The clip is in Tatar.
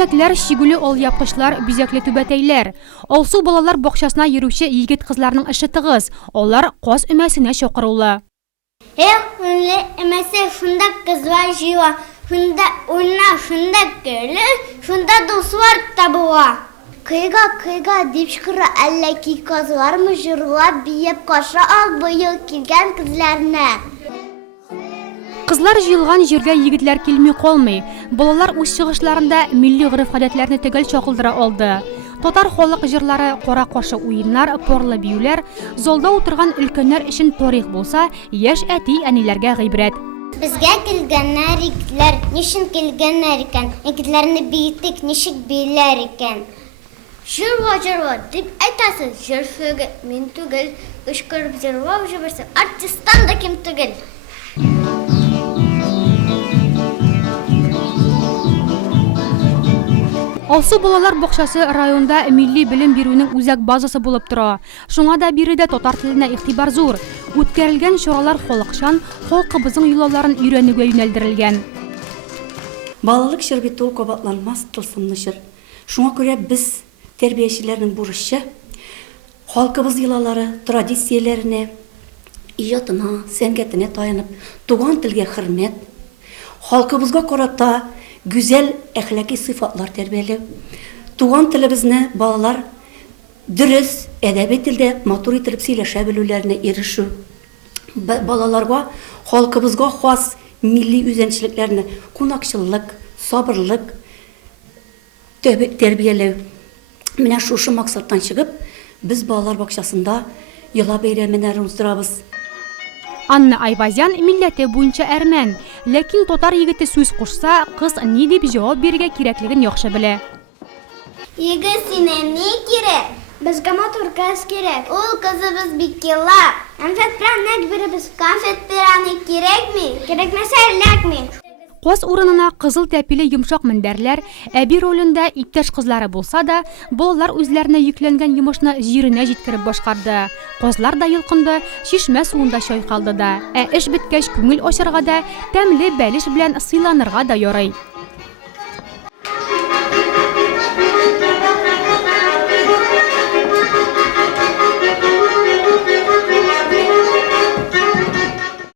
Күзәнәкләр, шигүле алъяпкычлар, бизәкле түбәтәйләр. Алсу балалар бакчасына йөрүче егет кызларның эше тыгыз. Алар каз өмәсенә чакырулы. Эмәсе шунда кызлар җыела, шунда уйна, шунда көлә, шунда дуслар табыла. Кыйга дип шыкыра әлләки кызлармы җырлап биеп каша ал быел килгән кызларны. Кызлар җыелган җиргә егетләр килми калмый. Балалар үз чыгышларында милли гырыф-гадәтләрне төгәл чагылдыра алды. Татар халык җырлары, кара-каршы уеннар, порлы биюләр, залда утырган өлкәннәр өчен тарих булса, яшь әти-әниләргә гыйбрәт. Безгә килгәннәр егетләр, ничек килгәннәр икән? Егетләрне бийтек, ничек бийләр икән? Җырла дип әйтәсез, җырчы мин түгел, кычкырып җырлап җибәрсәң, артисттан да ким түгел. Алсу балалар бакчасы районда милли белем бирүнең үзәк базасы булып тора. Шуңа да биредә татар теленә игътибар зур. Үткәрелгән чаралар халыкчан, халкыбызның йолаларын өйрәнүгә юнәлдерелгән. Балалык чор бит ул кабатланмас тылсымлы чор. Шуңа күрә без тәрбиячеләрнең бурычы халкыбыз йолалары, традицияләренә, иҗатына, сәнгатенә таянып, туган телгә хөрмәт, халкыбызга карата güzel әхлаки сыйфатлар тәрбияләү. Туган телебезне балалар дөрес, әдәби телдә матур итеп сөйләшә белүләренә ирешү. Балаларга халкыбызга хас милли үзенчәлекләрне, кунакчыллык, сабырлык тәрбияләү. Менә шушы максаттан чыгып, без балалар бакчасында йола бәйрәменә уздырабыз. Анна Айвазян милләте буенча әрмән, ләкин татар егете сүз кушса, кыз ни дип җавап бирергә кирәклеген яхшы белә. Егет сине ни кирәк? Безгә матур кыз кирәк. Ул кызыбыз бик кила. Конфет пряник биребез. Конфет пряник кирәкми? Кирәкмәсә эләкми. Каз урынына кызыл тәпиле йомшак мендәрләр, әби ролендә иптәш кызлары булса да, балалар үзләренә йөкләнгән йомышны җиренә җиткереп башкарды. Казлар да йылкынды, чишмә суында чайкалды да. Эш беткәч күңел ачарга да, тәмле бәлеш белән сыйланырга да ярый.